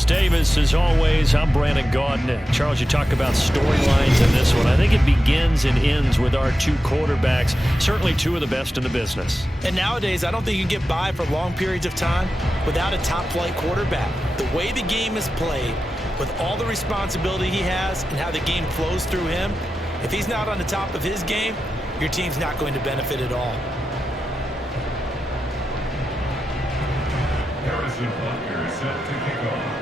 Charles Davis, as always. I'm Brandon Gaudin. Charles, you talk about storylines in this one. I think it begins and ends with our two quarterbacks, certainly two of the best in the business. And nowadays, I don't think you can get by for long periods of time without a top-flight quarterback. The way the game is played, with all the responsibility he has and how the game flows through him, if he's not on the top of his game, your team's not going to benefit at all. Harrison Butker is set to kick off.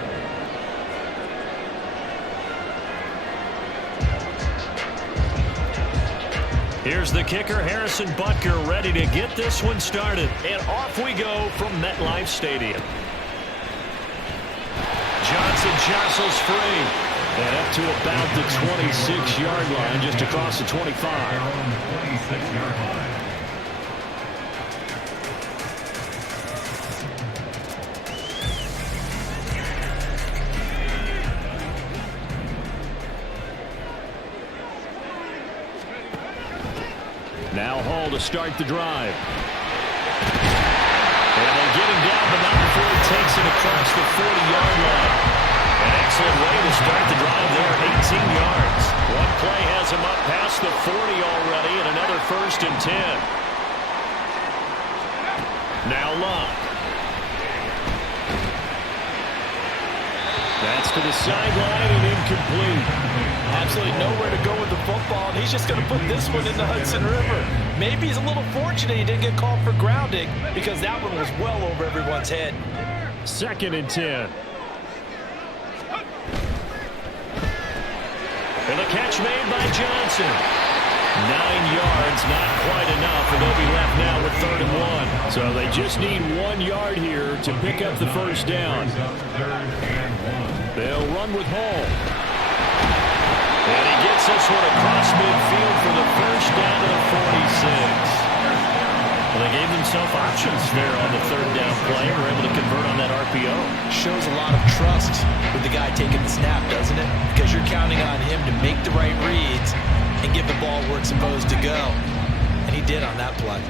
Here's the kicker, Harrison Butker, ready to get this one started. And off we go from MetLife Stadium. Johnson jostles free. And up to about the 26-yard line, just across the 25. 26-yard line. Now Hall to start the drive. And they get him down, but not before he takes it across the 40-yard line. An excellent way to start the drive there, 18 yards. One play has him up past the 40 already, and another 1st and 10. Now Locke. That's to the sideline and incomplete. Absolutely nowhere to go with the football, and he's just going to put this one in the Hudson River. Maybe he's a little fortunate he didn't get called for grounding, because that one was well over everyone's head. 2nd and 10. And the catch made by Johnson. 9 yards, not quite enough, and they'll be left now with 3rd and 1. So they just need 1 yard here to pick up the first down. They'll run with Hall. And he gets this one across midfield for the first down to the 46. Well, they gave themselves options there on the 3rd down play. Were able to convert on that RPO. Shows a lot of trust with the guy taking the snap, doesn't it? Because you're counting on him to make the right reads and give the ball where it's supposed to go. And he did on that play.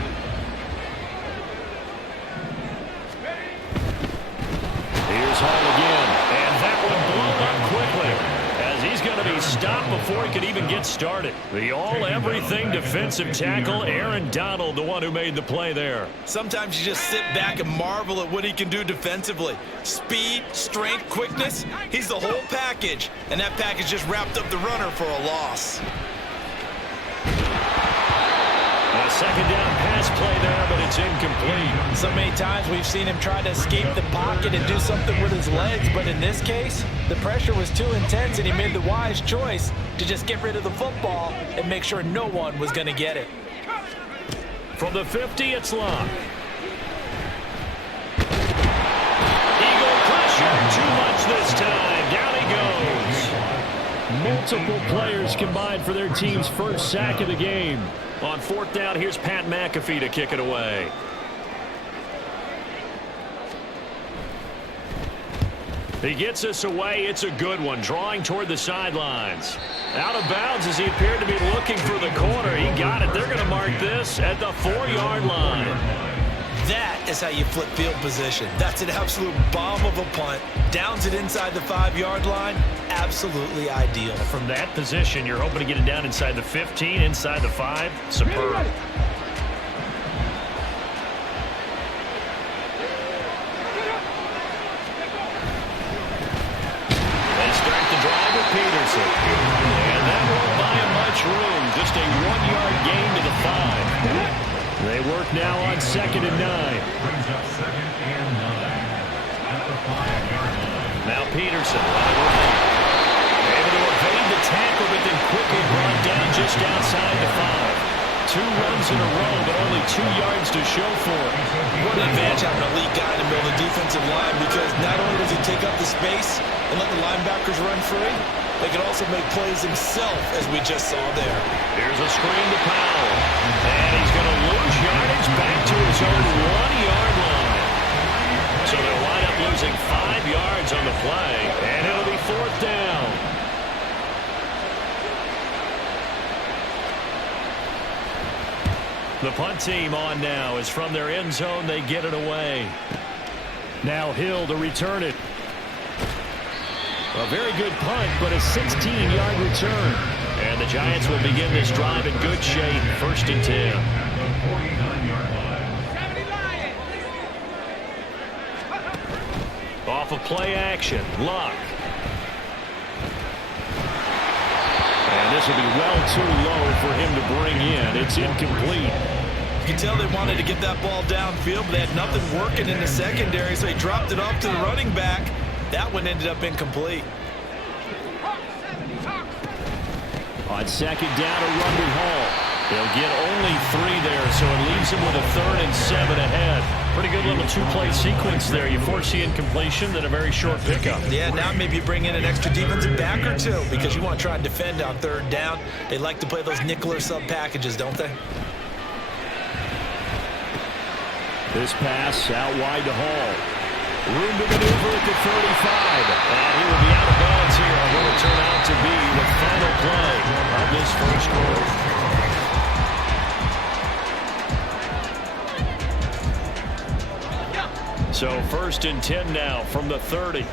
Here's Hall again. And that one blown up quickly, as he's going to be stopped before he could even get started. The all-everything defensive tackle, Aaron Donald, the one who made the play there. Sometimes you just sit back and marvel at what he can do defensively. Speed, strength, quickness, he's the whole package. And that package just wrapped up the runner for a loss. A 2nd down pass play there, but it's incomplete. So many times we've seen him try to escape the pocket and do something with his legs, but in this case, the pressure was too intense and he made the wise choice to just get rid of the football and make sure no one was going to get it. From the 50, it's Locke. Eagle pressure, too much this time. Down he goes. Multiple players combined for their team's first sack of the game. On 4th down, here's Pat McAfee to kick it away. He gets us away. It's a good one, drawing toward the sidelines. Out of bounds as he appeared to be looking for the corner. He got it. They're going to mark this at the 4-yard line. That is how you flip field position. That's an absolute bomb of a punt. Downs it inside the 5-yard line. Absolutely ideal. From that position, you're hoping to get it down inside the 15, inside the 5. Superb. They start the drive with Peterson. And that won't buy him much room. Just a 1-yard gain to the 5. They work now on 2nd and 9. Brings up 2nd and 9 at the 5-yard line. Now Peterson able to evade the tackle, but then quickly brought down just outside the 5. 2 runs in a row, but only 2 yards to show for it. What an advantage having an elite guy in the middle of the defensive line, because not only does he take up the space and let the linebackers run free, they can also make plays himself, as we just saw there. Here's a screen to Powell. And he's going to lose yardage back to his own 1-yard line. So they'll wind up losing 5 yards on the play, and it'll be 4th down. The punt team on now is from their end zone. They get it away. Now Hill to return it. A very good punt, but a 16-yard return. And the Giants will begin this drive in good shape, 1st and 10. Off of play action, Luck. And this will be well too low for him to bring in. It's incomplete. You can tell they wanted to get that ball downfield, but they had nothing working in the secondary, so he dropped it off to the running back. That one ended up incomplete. On 2nd down, a run with Hall. They'll get only 3 there, so it leaves them with a 3rd and 7 ahead. Pretty good little 2-play sequence there. You force the incompletion, then a very short pickup. Yeah, now maybe you bring in an extra defensive back or 2 because you want to try and defend on 3rd down. They like to play those nickel or sub packages, don't they? This pass out wide to Hall. Room to maneuver at the 35. And he will be out of bounds here on what will turn out to be the final play of this first quarter. So 1st and 10 now from the 30.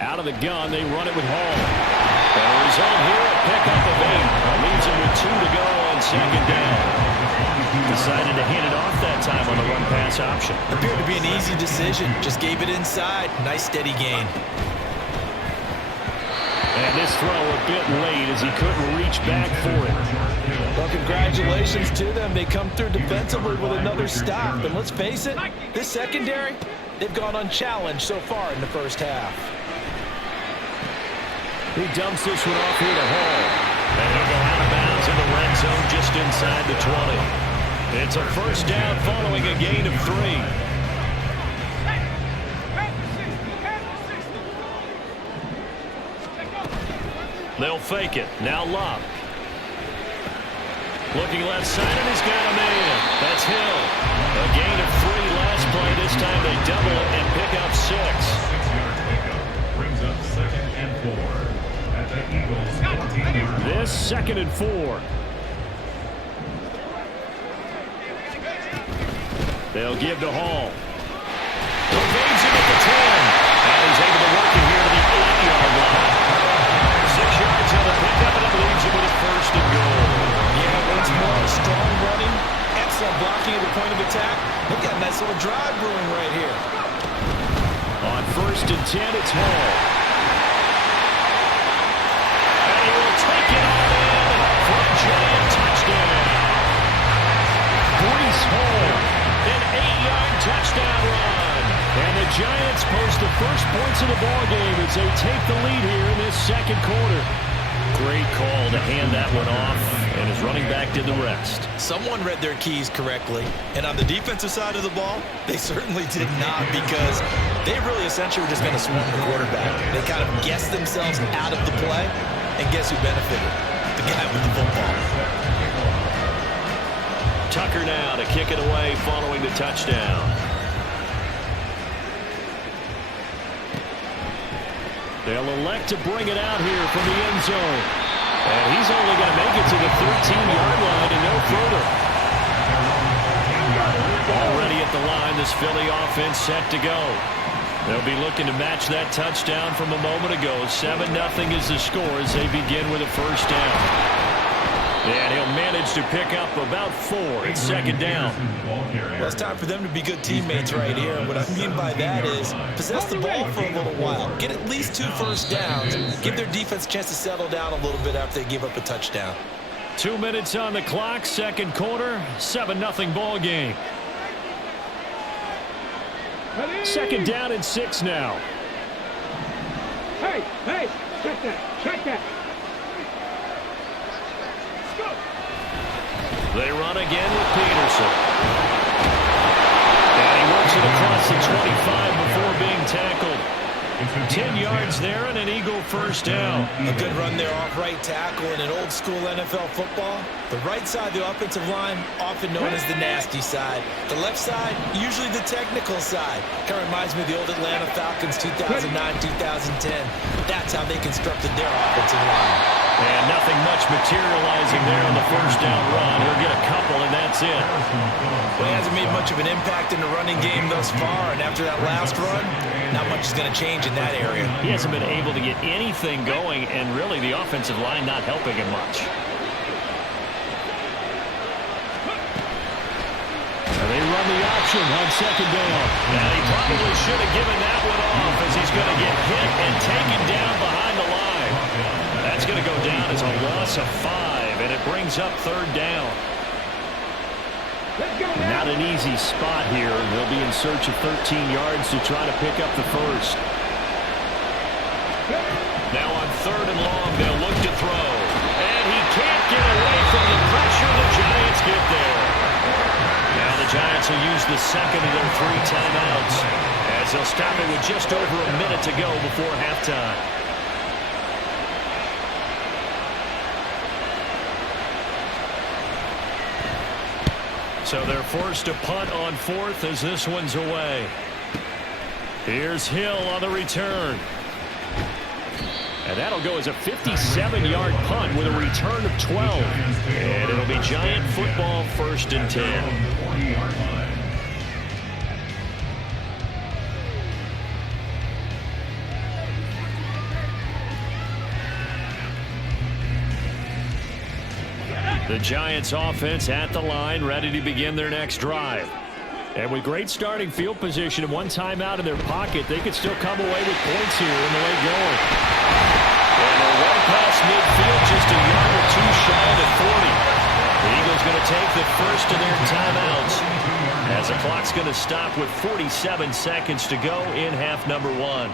Out of the gun, they run it with Hall. And a result here, a pickup of 8. Leaves him with 2 to go on 2nd down. Decided to hand it off that time on the run-pass option. Appeared to be an easy decision. Just gave it inside. Nice steady gain. And this throw a bit late as he couldn't reach back for it. Well, congratulations to them. They come through defensively with another stop. And let's face it, this secondary, they've gone unchallenged so far in the first half. He dumps this one off here to Hall. And he'll go out of bounds in the red zone just inside the 20. It's a 1st down following a gain of 3. They'll fake it. Now Luck. Looking left side, and he's got a man. That's Hill. A gain of 3 last play. This time they double it and pick up 6. 6-yard pickup brings up 2nd and 4 at the Eagles' 14-yard line. This 2nd and 4. They'll give to Hall. Evades him at the 10. And he's able to work it here to the 8-yard line. 6 yards on the pickup, and it leaves him with a 1st and goal. Yeah, once more, strong running, excellent blocking at the point of attack. Look at a nice little drive brewing right here. On 1st and 10, it's Hall. And he will take it all in for a giant touchdown. Brees Hall, an 8-yard touchdown run. And the Giants post the first points of the ball game as they take the lead here in this 2nd quarter. Great call to hand that one off, and his running back did the rest. Someone read their keys correctly, and on the defensive side of the ball, they certainly did not, because they really essentially were just going to swarm the quarterback. They kind of guessed themselves out of the play, and guess who benefited? The guy with the football. Tucker now to kick it away following the touchdown. They'll elect to bring it out here from the end zone. And he's only going to make it to the 13-yard line and no further. Already at the line, this Philly offense set to go. They'll be looking to match that touchdown from a moment ago. 7-0 is the score as they begin with a 1st down. And he'll manage to pick up about 4. It's 2nd down. Well, it's time for them to be good teammates right here. And what I mean by that is possess the ball for a little while. Get at least 2 first downs. Give their defense a chance to settle down a little bit after they give up a touchdown. 2 minutes on the clock, 2nd quarter, 7-0 ball game. 2nd down and 6 now. Hey, check that. They run again with Peterson. And he works it across the 25 before being tackled. 10 yards there and an Eagle 1st down. A good run there off right tackle in an old school NFL football. The right side of the offensive line, often known as the nasty side. The left side, usually the technical side. Kind of reminds me of the old Atlanta Falcons 2009, 2010. That's how they constructed their offensive line. And nothing much materializing there on the first down run. He'll get a couple, and that's it. Well, he hasn't made much of an impact in the running game thus far, and after that last run, not much is going to change in that area. He hasn't been able to get anything going, and really the offensive line not helping him much. They run the option on second down. And he probably should have given that one off as he's going to get hit and taken down behind the line. That's going to go down as a loss of 5, and it brings up third down. Not an easy spot here. They'll be in search of 13 yards to try to pick up the first. Now on third and long, they'll look to throw. And he can't get away from the pressure. The Giants get there. Now the Giants will use the second of their 3 timeouts as they'll stop it with just over a minute to go before halftime. So they're forced to punt on fourth as this one's away. Here's Hill on the return. And that'll go as a 57-yard punt with a return of 12. And it'll be Giant football, 1st and 10. The Giants offense at the line, ready to begin their next drive. And with great starting field position and one timeout in their pocket, they could still come away with points here in the late going. And they're right past midfield, just a yard or two shy of the 40. The Eagles going to take the first of their timeouts as the clock's going to stop with 47 seconds to go in half number 1.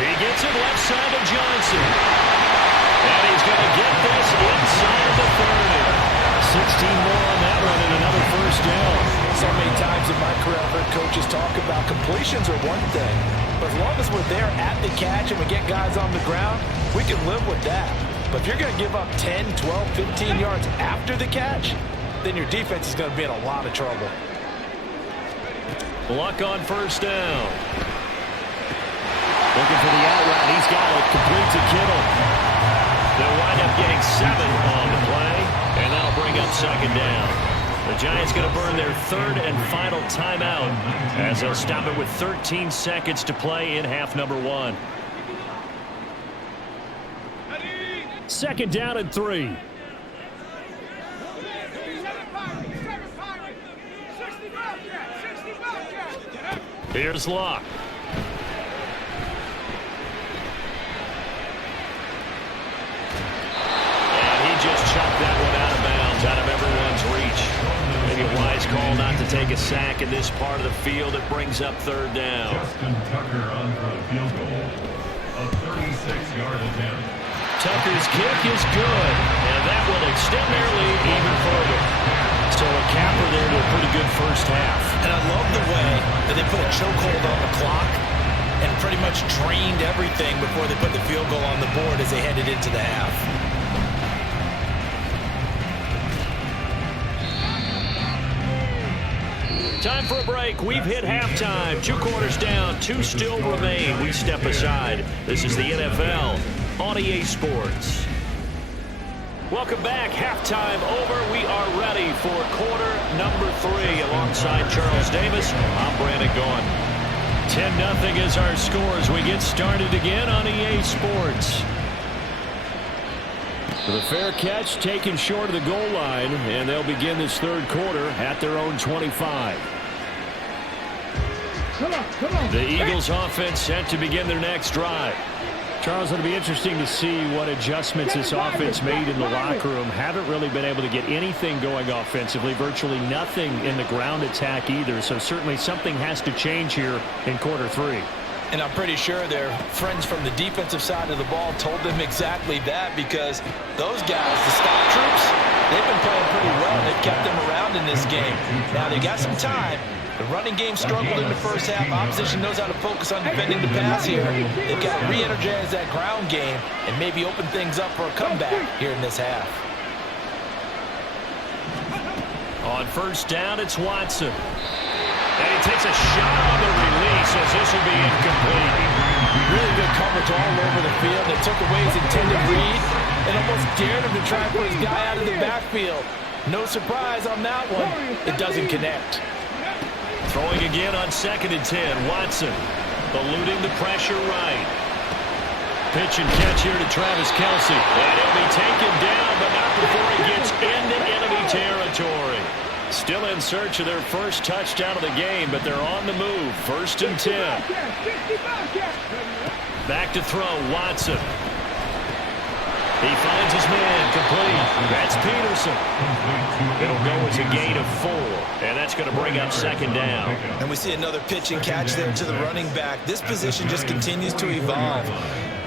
He gets it left side to Johnson. And he's going to get this inside the 30. 16 more on that one and another first down. So many times in my career I've heard coaches talk about completions are one thing. But as long as we're there at the catch and we get guys on the ground, we can live with that. But if you're going to give up 10, 12, 15 yards after the catch, then your defense is going to be in a lot of trouble. Luck on first down. Looking for the out route. He's got it. Complete to Kittle. They'll wind up getting 7 on the play, and that'll bring up second down. The Giants going to burn their 3rd and final timeout as they'll stop it with 13 seconds to play in half number 1. Second down and 3. Here's Locke. Just chucked that one out of bounds, out of everyone's reach. Maybe a wise call not to take a sack in this part of the field. It brings up third down. Justin Tucker on for a field goal. A 36-yard attempt. Tucker's kick is good, and that will extend their lead even further. So a capper there to a pretty good first half. And I love the way that they put a chokehold on the clock and pretty much drained everything before they put the field goal on the board as they headed into the half. Time for a break. We've hit halftime. 2 quarters down. 2 still remain. We step aside. This is the NFL on EA Sports. Welcome back. Halftime over. We are ready for quarter number 3. Alongside Charles Davis, I'm Brandon Gaughan. 10-0 is our score as we get started again on EA Sports. The fair catch taken short of the goal line, and they'll begin this third quarter at their own 25. Come on. The Eagles offense set to begin their next drive. Charles, it'll be interesting to see what adjustments this offense made in the locker room. Haven't really been able to get anything going offensively, virtually nothing in the ground attack either, so certainly something has to change here in quarter 3. And I'm pretty sure their friends from the defensive side of the ball told them exactly that, because those guys, the stop troops, they've been playing pretty well. They've kept them around in this game. Now, they got some time. The running game struggled in the first half. Opposition knows how to focus on defending the pass here. They've got to re-energize that ground game and maybe open things up for a comeback here in this half. On first down, it's Watson. And he takes a shot on the release as this will be incomplete. Really good coverage all over the field. They took away his intended read and almost dared him to try and put his guy out of the backfield. No surprise on that one. It doesn't connect. Throwing again on 2nd and 10. Watson eluding the pressure right. Pitch and catch here to Travis Kelce. And he'll be taken down, but not before he gets into enemy territory. Still in search of their first touchdown of the game, but they're on the move. 1st and 10. Back to throw, Watson. He finds his man, complete. That's Peterson. It'll go as a gain of 4, and that's going to bring up 2nd down. And we see another pitch and catch there to the running back. This position just continues to evolve.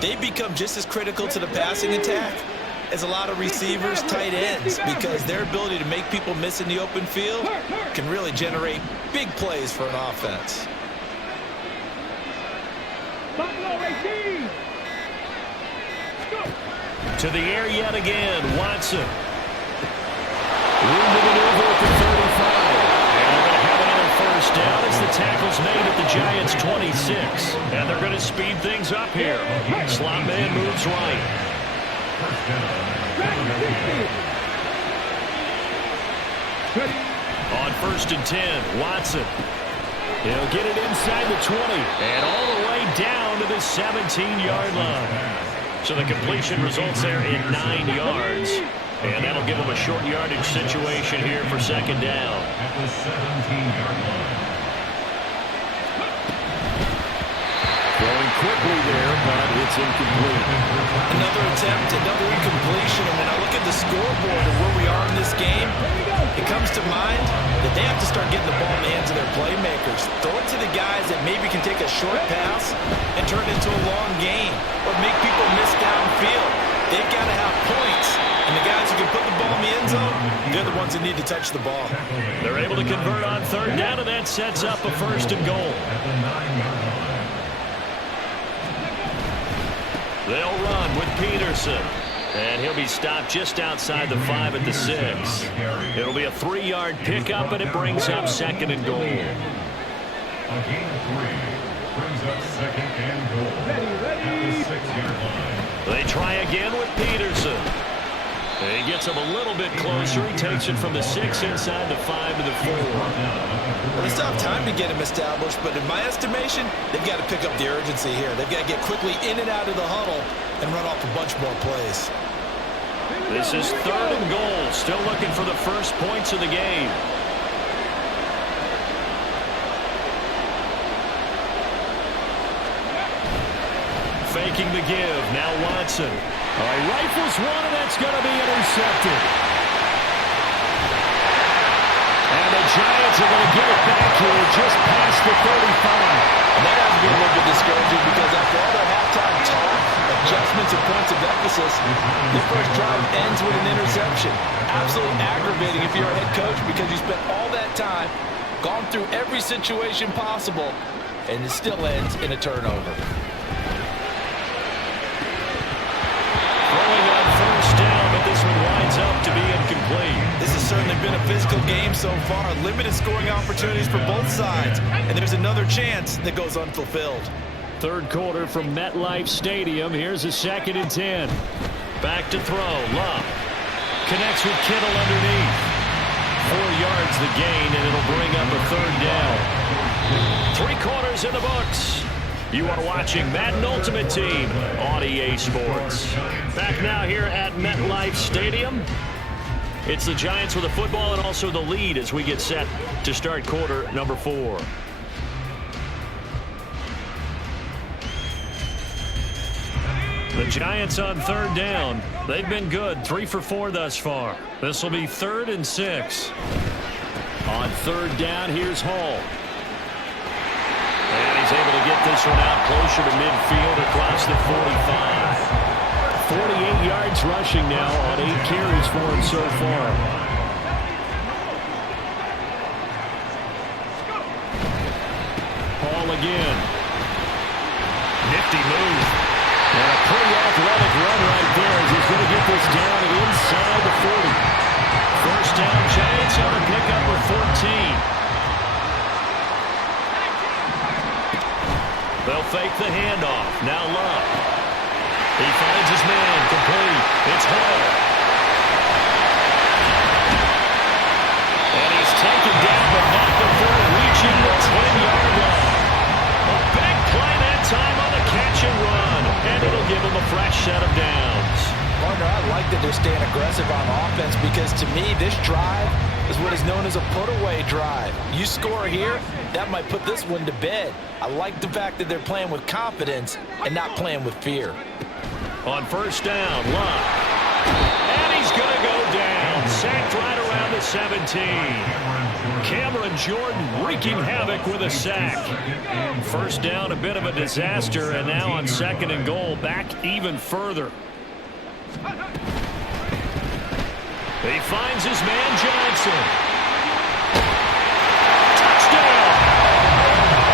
They've become just as critical to the passing attack as a lot of receivers, tight ends, because their ability to make people miss in the open field can really generate big plays for an offense. To the air yet again, Watson. Room to maneuver at the 35. And they're going to have another first down as the tackle's made at the Giants' 26. And they're going to speed things up here. Slot man moves right. On 1st and 10, Watson. He'll get it inside the 20 and all the way down to the 17-yard line. So the completion results there in 9 yards. And that'll give them a short yardage situation here for 2nd down. At the 17-yard line. Throwing quickly there, but it's incomplete. Another attempt, another incompletion. And when I look at the scoreboard and where we are in this game, it comes to mind that they have to start getting the ball in the hands of their playmakers. Throw it to the guys that maybe can take a short pass and turn it into a long gain or make people miss downfield. They've got to have points. And the guys who can put the ball in the end zone, they're the ones that need to touch the ball. They're able to convert on 3rd down, and that sets up a 1st and goal. At the 9-yard line. They'll run with Peterson. And he'll be stopped just outside the 5 at the 6. It'll be a 3-yard pickup, and it brings up 2nd and goal. A gain of 3 brings up 2nd and goal. At the 6-yard line. They try again with Peterson. And he gets him a little bit closer. He takes it from the 6 inside the 5 to the 4. Well, they still have time to get him established, but in my estimation, they've got to pick up the urgency here. They've got to get quickly in and out of the huddle and run off a bunch more plays. This is 3rd and goal. Still looking for the first points of the game. Faking the give. Now Watson. All right, rifles one, and that's going to be intercepted. And the Giants are going to get it back here just past the 35. And that has to be a little bit discouraging because after all their halftime talk, adjustments and points of emphasis, their first drive ends with an interception. Absolutely aggravating if you're a head coach because you spent all that time, gone through every situation possible, and it still ends in a turnover. Throwing on first down, but this one winds up to be incomplete. This has certainly been a physical game so far. Limited scoring opportunities for both sides. And there's another chance that goes unfulfilled. 3rd quarter from MetLife Stadium. Here's a 2nd and 10. Back to throw. Love connects with Kittle underneath. 4 yards the gain, and it'll bring up a 3rd down. 3 quarters in the books. You are watching Madden Ultimate Team on EA Sports. Back now here at MetLife Stadium. It's the Giants with the football and also the lead as we get set to start quarter number 4. The Giants on 3rd down. They've been good, 3 for 4 thus far. This will be 3rd and 6. On 3rd down, here's Hall. And he's able to get this one out closer to midfield across the 45. 48 yards rushing now on 8 carries for him so far. Paul again. Nifty move. And a pretty athletic run right there as he's going to get this down inside the 40. First down, Giants on a pickup with 14. They'll fake the handoff. Now Love. He finds his man. Complete. It's Hall. And he's taken down, but not before reaching the 10-yard line. A big play that time on the catch and run. And it'll give him a fresh set of downs. Partner, I like that they're staying aggressive on offense because to me, this drive is what is known as a put-away drive. You score here, that might put this one to bed. I like the fact that they're playing with confidence and not playing with fear. On first down, Love. And he's going to go down. Sacked right around the 17. Cameron Jordan wreaking havoc with a sack. First down, a bit of a disaster, and now on second and goal, back even further. He finds his man Johnson. Touchdown!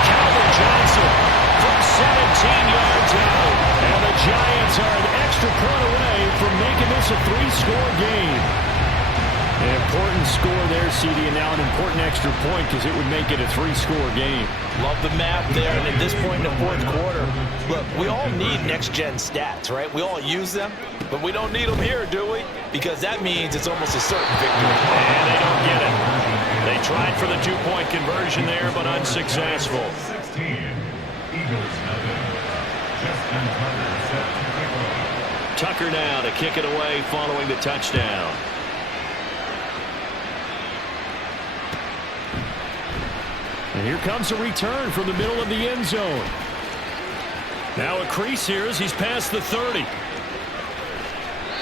Calvin Johnson from 17 yards out. And the Giants are an extra point away from making this a 3-score game. An important score there, CD, and now an important extra point because it would make it a 3-score game. Love the math there, and at this point in the fourth quarter, look, we all need next-gen stats, right? We all use them, but we don't need them here, do we? Because that means it's almost a certain victory. And they don't get it. They tried for the 2-point conversion there, but unsuccessful. 16, Eagles nothing. Justin Tucker set to kick off. Tucker now to kick it away following the touchdown. And here comes a return from the middle of the end zone. Now a crease here as he's past the 30.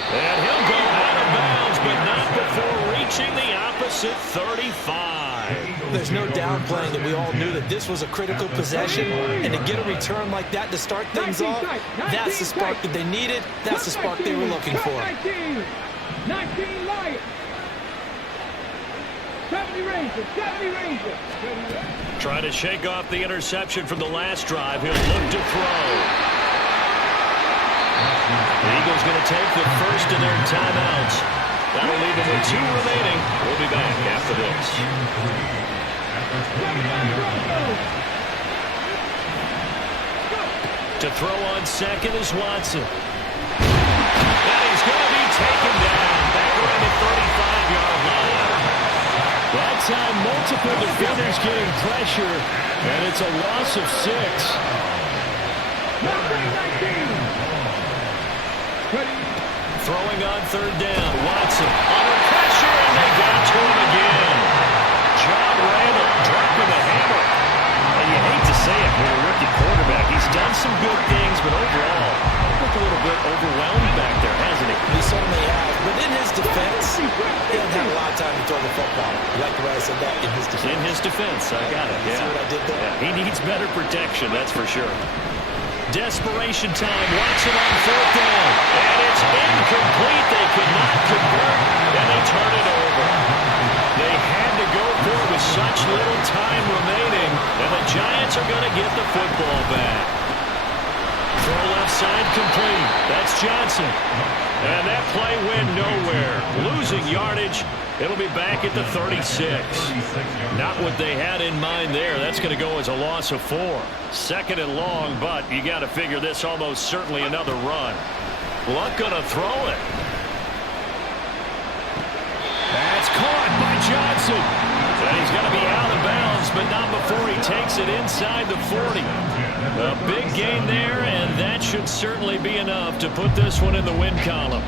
And he'll go out of bounds, but not before reaching the opposite 35. There's no downplaying that we all knew that this was a critical possession, and to get a return like that to start things off, that's the spark that they needed. That's the spark they were looking for. 19 Lions. 70 Rangers. 70 Rangers. Trying to shake off the interception from the last drive. He'll look to throw. The Eagles going to take the first of their timeouts. That'll leave them with 2 remaining. We'll be back after this. To throw on second is Watson. And he's going to be taken down back around the 35-yard line. That time, multiple defenders getting pressure, and it's a loss of 6. Throwing on third down, Watson under pressure, and they got to him again. John Randall dropping the hammer. And you hate to say it with a rookie quarterback. He's done some good things, but overall, looked a little bit overwhelmed back there, hasn't he? He certainly has, but in his defense, he hasn't had a lot of time to throw the football. You like the way I said that? In his defense. In his defense, I got it. See what I did there? Yeah, he needs better protection, that's for sure. Desperation time, Watson on fourth down. And it's incomplete. They could not convert, and they turn it over. They had to go for it with such little time remaining, and the Giants are going to get the football back. Throw left side complete. That's Johnson. And that play went nowhere. Losing yardage. It'll be back at the 36. Not what they had in mind there. That's going to go as a loss of 4. Second and long, but you got to figure this almost certainly another run. Luck going to throw it. That's caught by Johnson. And he's going to be out of bounds, but not before he takes it inside the 40. A big gain there, and that should certainly be enough to put this one in the win column.